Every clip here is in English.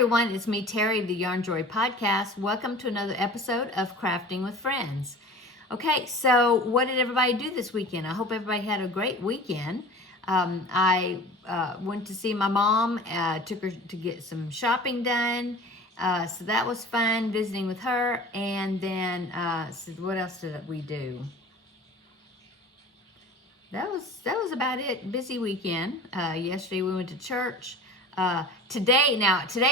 everyone, it's me, Terry, the Yarn Joy Podcast. Welcome to another episode of Crafting with Friends. Okay, so what did everybody do this weekend? I hope everybody had a great weekend. I went to see my mom, took her to get some shopping done. So that was fun, visiting with her. And then, so what else did we do? That was about it. Busy weekend. Yesterday we went to church. Today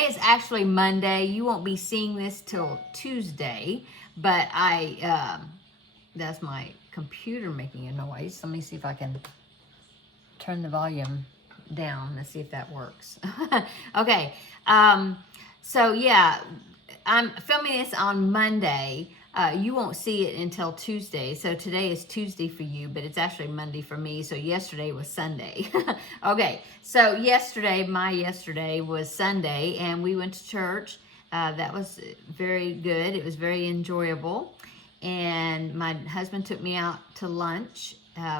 is actually Monday. You won't be seeing this till Tuesday, but that's my computer making a noise. Let me see if I can turn the volume down. Let's see if that works. Okay. So yeah, I'm filming this on Monday. You won't see it until Tuesday. So today is Tuesday for you, but it's actually Monday for me. So yesterday was Sunday. Okay, so my yesterday was Sunday, and we went to church. That was very good. It was very enjoyable. And my husband took me out to lunch.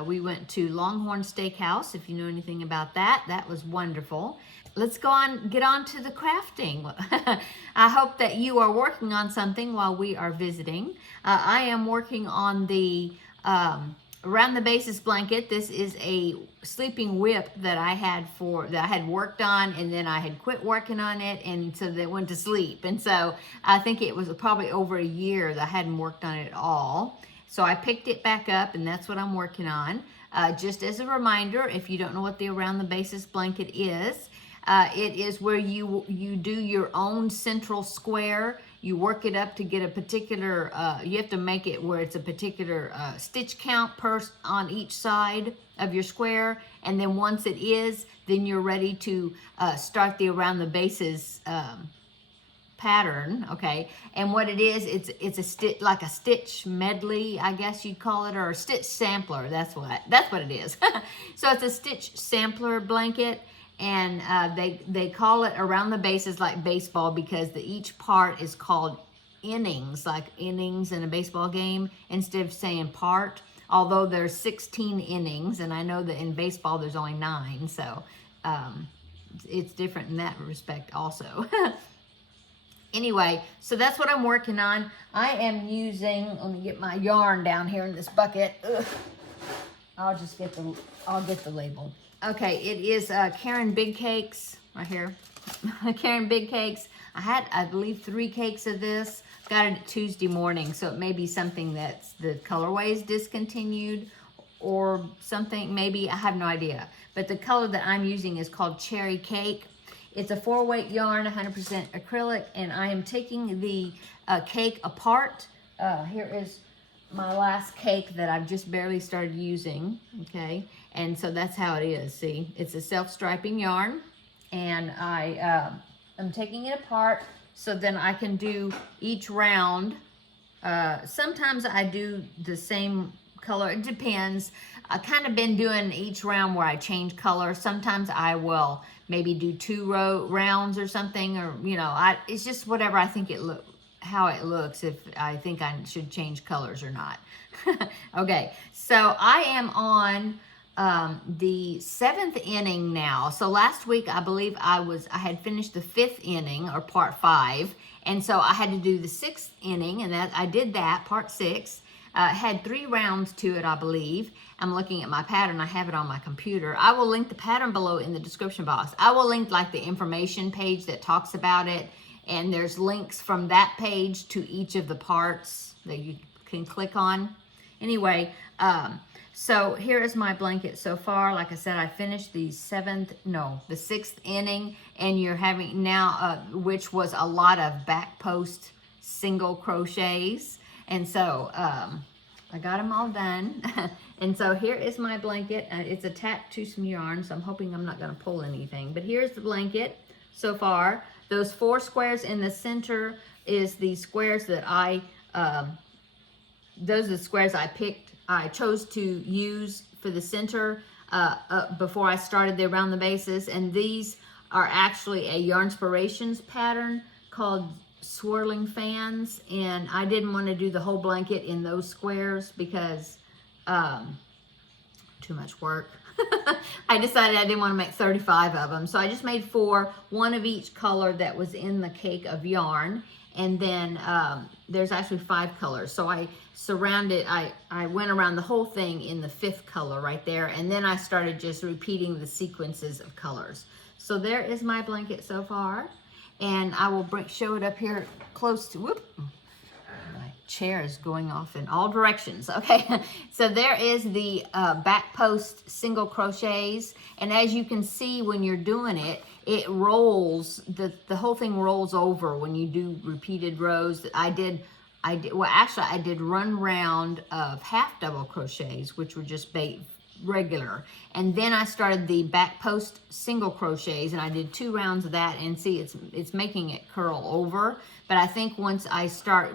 We went to Longhorn Steakhouse. If you know anything about that, that was wonderful. Let's get on to the crafting. I hope that you are working on something while we are visiting. I am working on the Around the Bases blanket. This is a sleeping whip that I had worked on, and then I had quit working on it, and so they went to sleep. And so I think it was probably over a year that I hadn't worked on it at all. So I picked it back up, and that's what I'm working on. Just as a reminder, if you don't know what the Around the Bases blanket is, it is where you do your own central square. You work it up to get a particular, you have to make it where it's a particular stitch count on each side of your square. And then once it is, then you're ready to start the Around the Bases pattern, okay? And what it is, it's a stitch, like a stitch medley, I guess you'd call it, or a stitch sampler. That's what it is. So it's a stitch sampler blanket. And they call it Around the Bases like baseball because each part is called innings, like innings in a baseball game, instead of saying part. Although there's 16 innings, and I know that in baseball there's only 9, so it's different in that respect also. Anyway, so that's what I'm working on. I am using, let me get my yarn down here in this bucket. Ugh. I'll get the label. Okay, it is Karen Big Cakes right here. Karen Big Cakes. I had, I believe, 3 cakes of this. Got it Tuesday morning, so it may be something that's the colorway is discontinued or something. Maybe, I have no idea. But the color that I'm using is called Cherry Cake. It's a 4-weight yarn, 100% acrylic, and I am taking the cake apart. Here is my last cake that I've just barely started using, okay? And so that's how it is, see? It's a self-striping yarn, and I'm taking it apart so then I can do each round. Sometimes I do the same color, it depends. I've kind of been doing each round where I change color. Sometimes I will maybe do 2 rounds or something, or, you know, it's just whatever I think how it looks, if I think I should change colors or not. Okay, so I am on the 7th inning now. So last week, I believe I had finished the 5th inning, or part 5, and so I had to do the 6th inning, and I did that, part 6. Had 3 rounds to it, I believe. I'm looking at my pattern. I have it on my computer. I will link the pattern below in the description box. I will link like the information page that talks about it, and there's links from that page to each of the parts that you can click on. Anyway, so here is my blanket so far. Like I said, I finished the 6th inning, and you're having now, which was a lot of back post single crochets. And so I got them all done. And so here is my blanket. It's attached to some yarn, so I'm hoping I'm not going to pull anything. But here's the blanket so far. Those 4 squares in the center is the squares that those are the squares I chose to use for the center before I started the Around the Bases. And these are actually a Yarnspirations pattern called Swirling Fans. And I didn't want to do the whole blanket in those squares because too much work. I decided I didn't want to make 35 of them. So I just made 4, one of each color that was in the cake of yarn. And then there's actually 5 colors. So I surrounded, I went around the whole thing in the 5th color right there. And then I started just repeating the sequences of colors. So there is my blanket so far. And I will show it up here close to, whoop, my chair is going off in all directions. Okay, so there is the back post single crochets. And as you can see when you're doing it, it rolls, the whole thing rolls over when you do repeated rows. I did run round of half double crochets, which were just regular, and then I started the back post single crochets, and I did 2 rounds of that, and see it's making it curl over. But I think once I start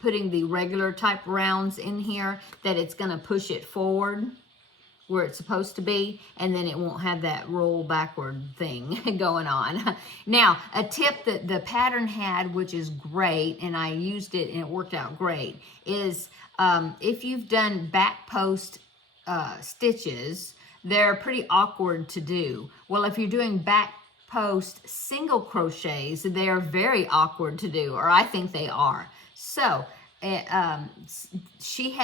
putting the regular type rounds in here, that it's going to push it forward where it's supposed to be, and then it won't have that roll backward thing going on. Now, a tip that the pattern had, which is great, and I used it and it worked out great, is if you've done back post stitches, they're pretty awkward to do. Well, if you're doing back post single crochets, they are very awkward to do, or I think they are. So she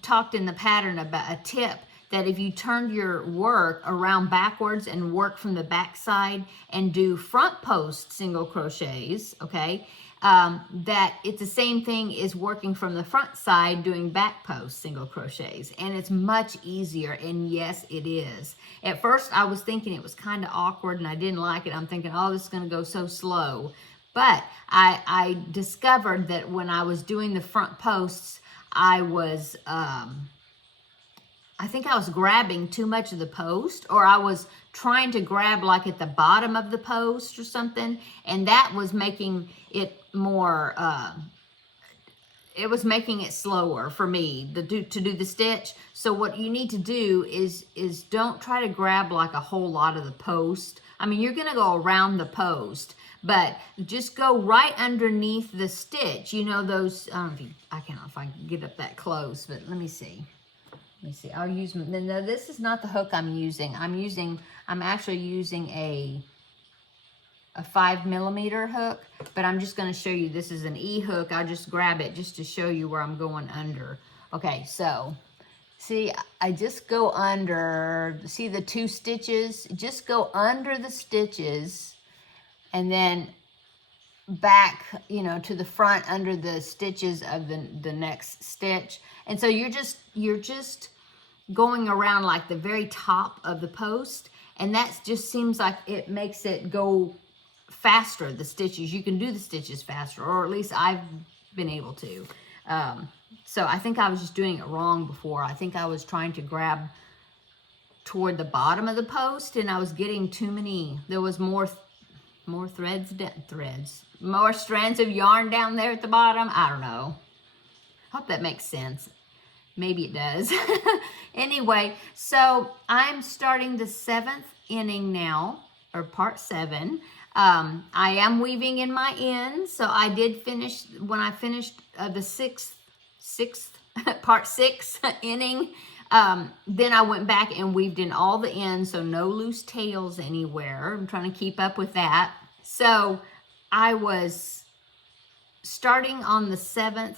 talked in the pattern about a tip that if you turned your work around backwards and work from the back side and do front post single crochets, okay, that it's the same thing as working from the front side doing back post single crochets, and it's much easier. And yes, it is. At first I was thinking it was kind of awkward and I didn't like it. I'm thinking, oh, this is going to go so slow. But I discovered that when I was doing the front posts, I was I think I was grabbing too much of the post, or I was trying to grab like at the bottom of the post or something, and that was making it more, it was making it slower for me to do the stitch. So what you need to do is don't try to grab like a whole lot of the post. I mean, you're gonna go around the post, but just go right underneath the stitch. You know those, I don't know if I can get up that close, but let me see. Let me see, I'll use, no, this is not the hook I'm using. I'm actually using a 5mm hook, but I'm just gonna show you, this is an E hook. I'll just grab it just to show you where I'm going under. Okay, so, see, I just go under, see the 2 stitches? Just go under the stitches and then back, you know, to the front under the stitches of the next stitch. And so you're just going around like the very top of the post, and that just seems like it makes it go faster, the stitches. You can do the stitches faster, or at least I've been able to. So I think I was just doing it wrong before. I think I was trying to grab toward the bottom of the post, and I was getting too many, there was more more strands of yarn down there at the bottom. I don't know. Hope that makes sense. Maybe it does. Anyway, so I'm starting the 7th inning now, or part 7. I am weaving in my ends, so I did finish, when I finished the sixth part 6 inning, then I went back and weaved in all the ends, so no loose tails anywhere. I'm trying to keep up with that. So I was starting on the 7th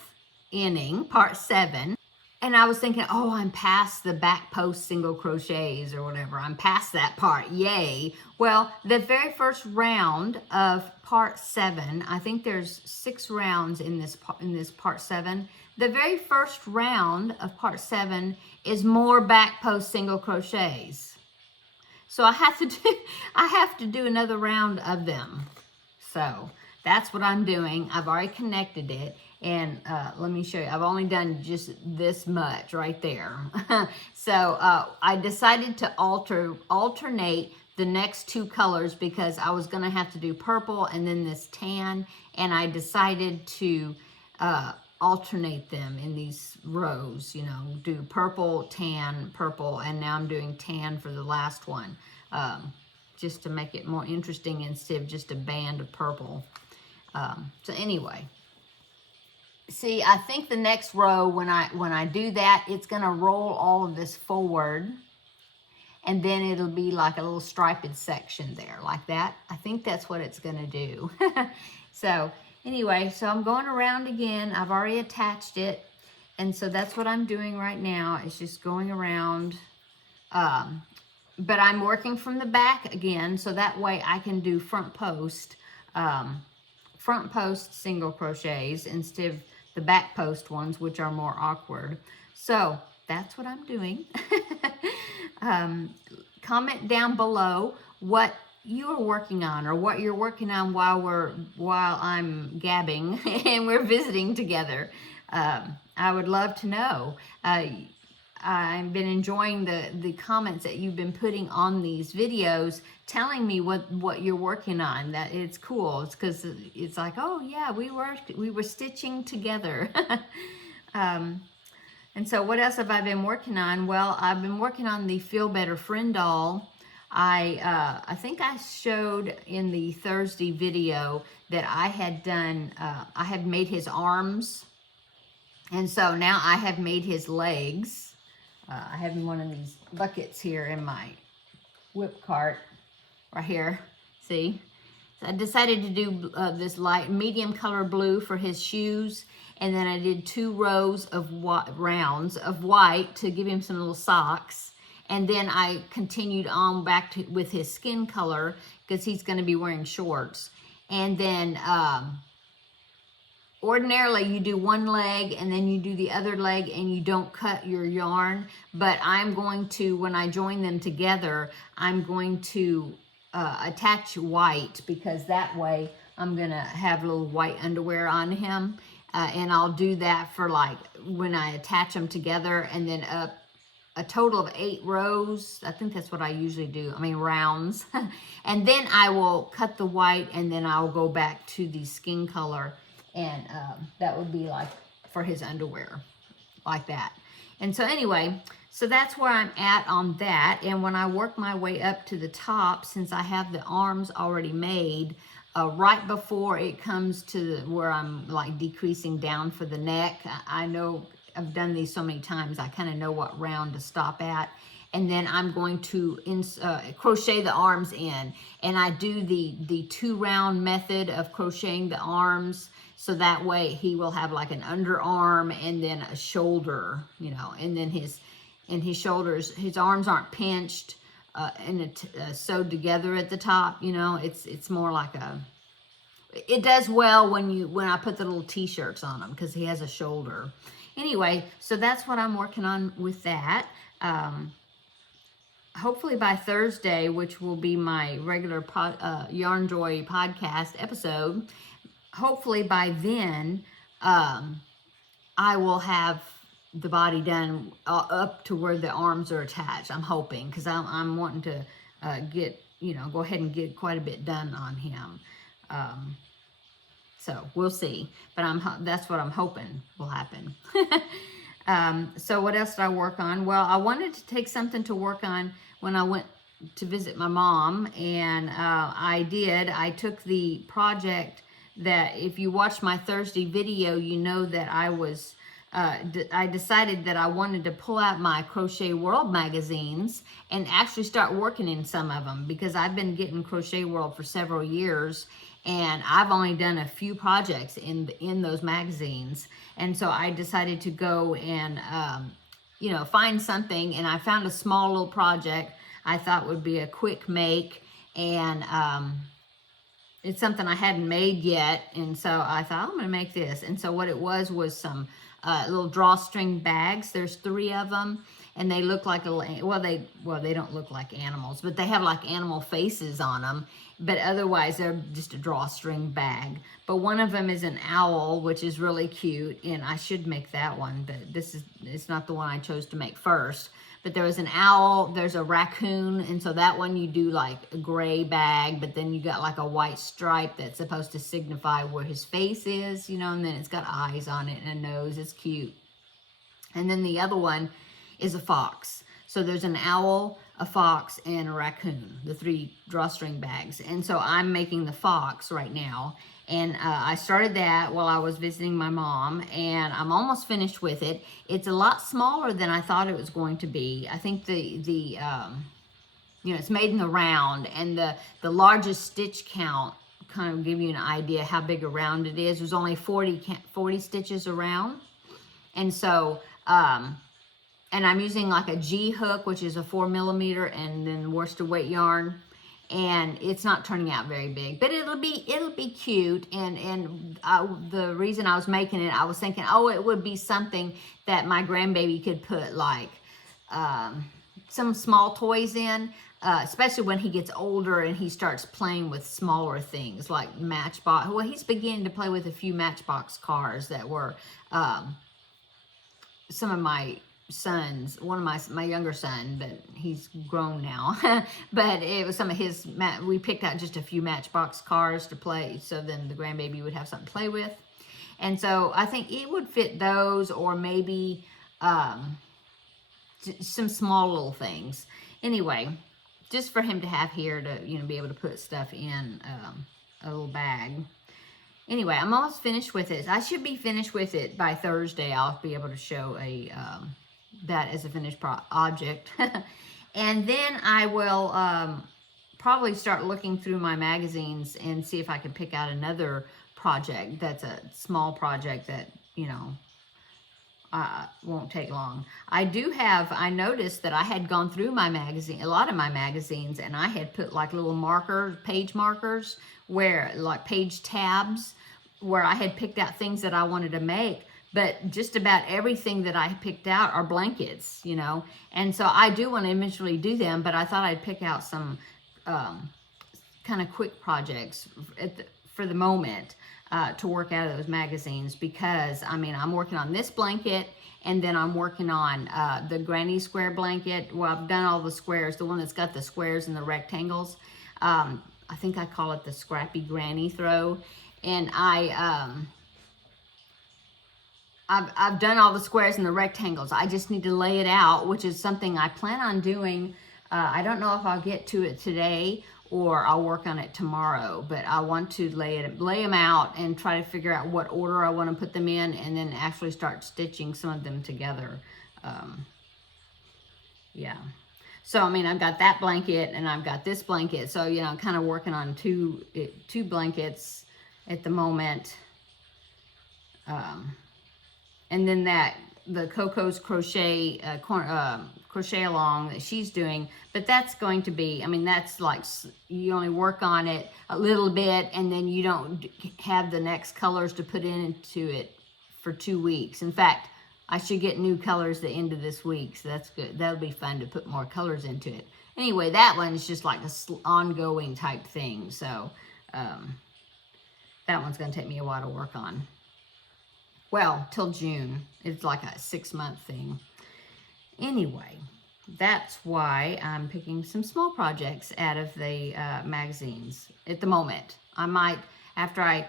inning, part 7, and I was thinking, oh, I'm past the back post single crochets or whatever. I'm past that part, yay. Well, the very first round of part 7, I think there's 6 rounds in this part 7. The very first round of part 7 is more back post single crochets. So I have to do another round of them. So that's what I'm doing. I've already connected it. And let me show you, I've only done just this much right there. So I decided to alternate the next 2 colors because I was gonna have to do purple and then this tan, and I decided to alternate them in these rows, you know, do purple, tan, purple, and now I'm doing tan for the last one, just to make it more interesting instead of just a band of purple. So anyway, see, I think the next row, when I do that, it's going to roll all of this forward, and then it'll be like a little striped section there, like that. I think that's what it's going to do. So anyway, so I'm going around again. I've already attached it, and so that's what I'm doing right now. It's just going around. But I'm working from the back again, so that way I can do front post single crochets instead of the back post ones, which are more awkward. So that's what I'm doing. Comment down below what you're working on, or what you're working on while I'm gabbing and we're visiting together. I would love to know. I've been enjoying the comments that you've been putting on these videos, telling me what you're working on. That it's cool. It's because it's like, oh yeah, we were stitching together. And so what else have I been working on? Well, I've been working on the Feel Better Friend doll. I think I showed in the Thursday video that I had done. I had made his arms, and so now I have made his legs. I have one of these buckets here in my whip cart, right here, see? So I decided to do this light medium color blue for his shoes, and then I did 2 rows of rounds of white to give him some little socks, and then I continued on back with his skin color, because he's going to be wearing shorts. And then ordinarily you do one leg and then you do the other leg and you don't cut your yarn, but I'm going to, when I join them together, I'm going to attach white, because that way I'm gonna have little white underwear on him, and I'll do that for like when I attach them together, and then up a total of 8 rows. I think that's what I usually do. I mean, rounds. And then I will cut the white, and then I'll go back to the skin color. And that would be like for his underwear, like that. And so anyway, so that's where I'm at on that. And when I work my way up to the top, since I have the arms already made, right before it comes to where I'm like decreasing down for the neck, I know I've done these so many times, I kind of know what round to stop at. And then I'm going to crochet the arms in. And I do the 2 round method of crocheting the arms, so that way he will have like an underarm and then a shoulder, you know, and then his shoulders, his arms aren't pinched and sewed together at the top, you know. It's more like it does well when I put the little t-shirts on him, because he has a shoulder. Anyway, so that's what I'm working on with that. Hopefully by Thursday, which will be my regular Yarn Joy podcast episode, hopefully by then, I will have the body done up to where the arms are attached. I'm hoping, because I'm wanting to go ahead and get quite a bit done on him. So we'll see, but that's what I'm hoping will happen. So what else did I work on? Well, I wanted to take something to work on when I went to visit my mom, and I took the project that, if you watch my Thursday video, you know that I decided that I wanted to pull out my Crochet World magazines and actually start working in some of them, because I've been getting Crochet World for several years, and I've only done a few projects in those magazines. And so I decided to go and find something, and I found a small little project I thought would be a quick make, and it's something I hadn't made yet, and so I thought, I'm gonna make this. And so what it was some little drawstring bags. There's 3 of them, and they look like they don't look like animals, but they have like animal faces on them, but otherwise they're just a drawstring bag. But one of them is an owl, which is really cute, and I should make that one, but it's not the one I chose to make first. But there was an owl, there's a raccoon, and so that one you do like a gray bag, but then you got like a white stripe that's supposed to signify where his face is, you know, and then it's got eyes on it and a nose. It's cute. And then the other one is a fox. So there's an owl, a fox, and a raccoon, the 3 drawstring bags. And so I'm making the fox right now. And I started that while I was visiting my mom, and I'm almost finished with it. It's a lot smaller than I thought it was going to be. I think it's made in the round, and the largest stitch count, kind of give you an idea how big a round it is. There's only 40 stitches around. And so, and I'm using like a G hook, which is a 4mm, and then worsted weight yarn. And it's not turning out very big, but it'll be cute. And the reason I was making it, I was thinking, oh, it would be something that my grandbaby could put like some small toys in, especially when he gets older and he starts playing with smaller things like Matchbox. Well, he's beginning to play with a few Matchbox cars that were some of my sons, one of my younger son, but he's grown now. But it was some of his, we picked out just a few Matchbox cars to play, so then the grandbaby would have something to play with. And so I think it would fit those, or maybe some small little things. Anyway, just for him to have here to, be able to put stuff in a little bag. Anyway, I'm almost finished with it. I should be finished with it by Thursday. I'll be able to show that as a finished object. And then I will probably start looking through my magazines and see if I can pick out another project that's a small project that, won't take long. I noticed that I had gone through my magazine, a lot of my magazines, and I had put like little page markers, where like page tabs, where I had picked out things that I wanted to make. But just about everything that I picked out are blankets, And so I do want to eventually do them, but I thought I'd pick out some kind of quick projects for the moment to work out of those magazines, because, I'm working on this blanket, and then I'm working on the granny square blanket. Well, I've done all the squares, the one that's got the squares and the rectangles. I think I call it the Scrappy Granny Throw. And I've done all the squares and the rectangles. I just need to lay it out, which is something I plan on doing. I don't know if I'll get to it today or I'll work on it tomorrow, but I want to lay them out and try to figure out what order I want to put them in, and then actually start stitching some of them together. Yeah. So, I've got that blanket and I've got this blanket. So, I'm kind of working on two blankets at the moment. And then the Coco's crochet crochet along that she's doing, but that's going to be, that's like, you only work on it a little bit, and then you don't have the next colors to put into it for 2 weeks. In fact, I should get new colors the end of this week, so that's good. That'll be fun to put more colors into it. Anyway, that one's just like a ongoing type thing, so that one's going to take me a while to work on. Well, till June. It's like a 6-month thing. Anyway, that's why I'm picking some small projects out of the magazines at the moment. I might, after I,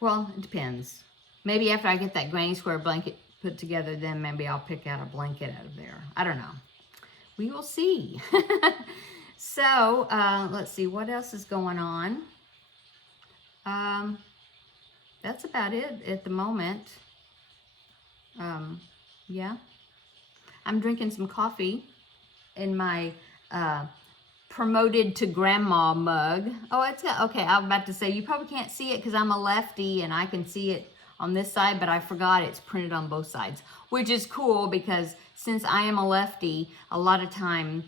well, it depends. Maybe after I get that granny square blanket put together, then maybe I'll pick out a blanket out of there. I don't know. We will see. So, let's see, what else is going on? That's about it at the moment. Yeah. I'm drinking some coffee in my promoted to grandma mug. Oh, it's okay. I was about to say, you probably can't see it because I'm a lefty and I can see it on this side, but I forgot it's printed on both sides, which is cool because since I am a lefty, a lot of time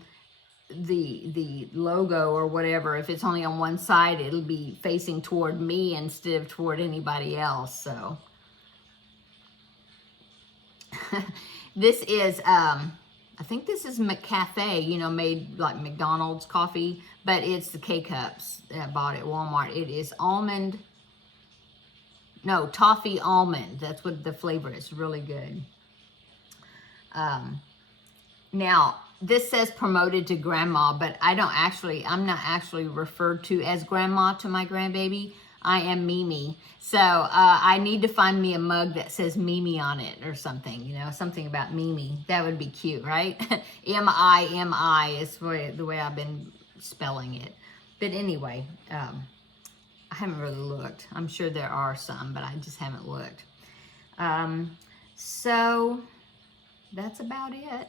the logo or whatever, if it's only on one side, it'll be facing toward me instead of toward anybody else. So this is I think this is McCafe, made like McDonald's coffee, but it's the K-Cups that I bought at Walmart. It is toffee almond. That's what the flavor is. Really good. Now, this says promoted to grandma, but I'm not actually referred to as grandma to my grandbaby. I am Mimi. So I need to find me a mug that says Mimi on it or something, you know, something about Mimi. That would be cute, right? M-I-M-I is the way I've been spelling it. But anyway, I haven't really looked. I'm sure there are some, but I just haven't looked. So that's about it.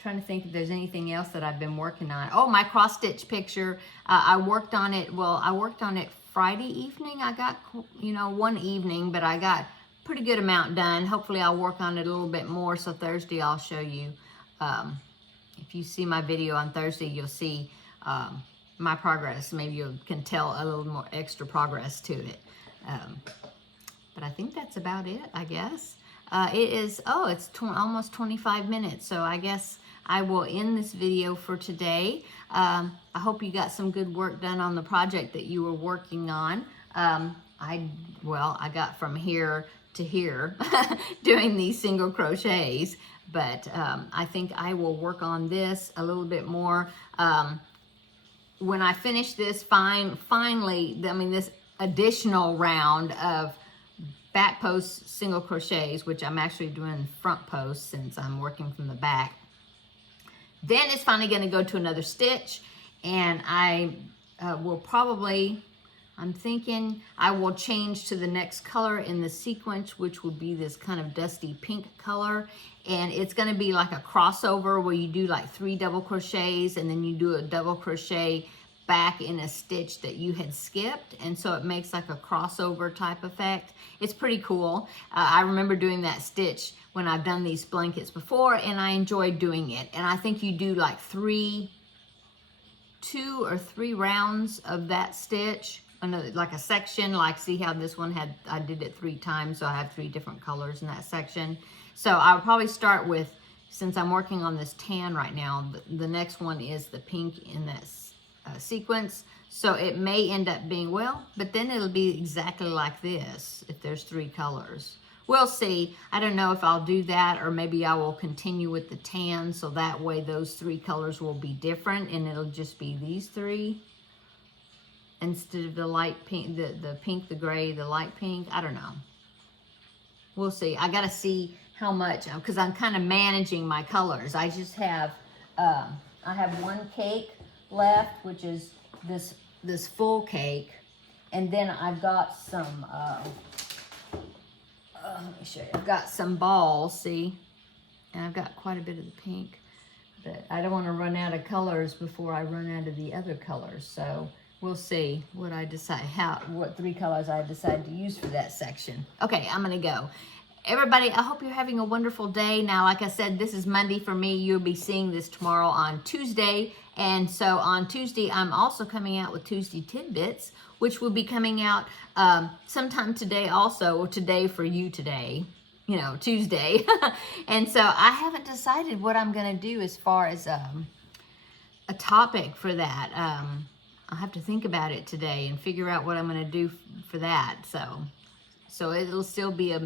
Trying to think if there's anything else that I've been working on. Oh, my cross stitch picture. I worked on it. Well, I worked on it Friday evening. I got, you know, one evening, but I got pretty good amount done. Hopefully I'll work on it a little bit more. So Thursday I'll show you. If you see my video on Thursday, you'll see my progress. Maybe you can tell a little more extra progress to it. But I think that's about it, I guess. It is, it's almost 25 minutes. So I guess I will end this video for today. I hope you got some good work done on the project that you were working on. I got from here to here doing these single crochets, but I think I will work on this a little bit more. When I finish this, finally, I mean, this additional round of back post single crochets, which I'm actually doing front post since I'm working from the back, then it's finally going to go to another stitch, and I will probably, I'm thinking I will change to the next color in the sequence, which will be this kind of dusty pink color, and it's going to be like a crossover where you do like 3 double crochets and then you do a double crochet back in a stitch that you had skipped, and so it makes like a crossover type effect. It's pretty cool. I remember doing that stitch when I've done these blankets before, and I enjoyed doing it. And I think you do like 2 or 3 rounds of that stitch, like a section, like see how this one had, I did it 3 times, so I have 3 different colors in that section. So I'll probably start with, since I'm working on this tan right now, the next one is the pink in that sequence. So it may end up being, but then it'll be exactly like this if there's 3 colors. We'll see. I don't know if I'll do that, or maybe I will continue with the tan, so that way those 3 colors will be different and it'll just be these 3 instead of the light pink, the pink, the gray, the light pink. I don't know. We'll see. I got to see how much, because I'm kind of managing my colors. I just have, I have 1 cake left, which is this full cake, and then I've got some let me show you. I've got some balls, see, and I've got quite a bit of the pink, but I don't want to run out of colors before I run out of the other colors. So we'll see what I decide, what 3 colors I decide to use for that section. Okay, I'm gonna go. Everybody, I hope you're having a wonderful day. Now, like I said, this is Monday for me. You'll be seeing this tomorrow on Tuesday. And so on Tuesday, I'm also coming out with Tuesday Tidbits, which will be coming out sometime today also, or today for you today, you know, Tuesday. And so I haven't decided what I'm going to do as far as a topic for that. I'll have to think about it today and figure out what I'm going to do for that. So it'll still be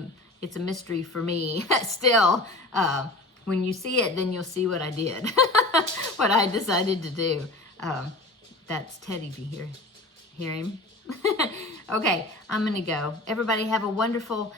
it's a mystery for me still. When you see it, then you'll see what I did, what I decided to do. That's Teddy, if you hear him. Okay, I'm gonna go. Everybody have a wonderful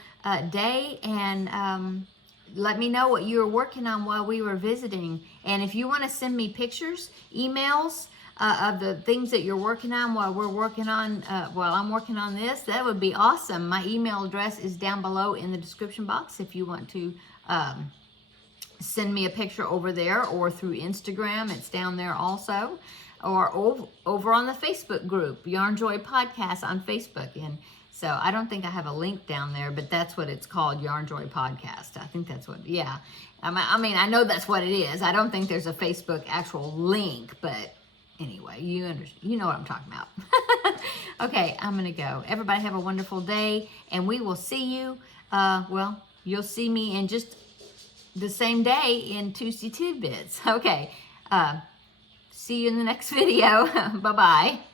day, and let me know what you were working on while we were visiting. And if you want to send me pictures, emails of the things that you're working on while we're working on, while I'm working on this, that would be awesome. My email address is down below in the description box if you want to send me a picture over there, or through Instagram, it's down there also, or over on the Facebook group, Yarn Joy Podcast on Facebook. And so I don't think I have a link down there, but that's what it's called, Yarn Joy Podcast. I think that's what, yeah. I mean, I know that's what it is. I don't think there's a Facebook actual link, but anyway, you know what I'm talking about. Okay, I'm gonna go. Everybody have a wonderful day, and we will see you, you'll see me in just the same day in Tuesday Tidbits. Okay, see you in the next video. Bye-bye.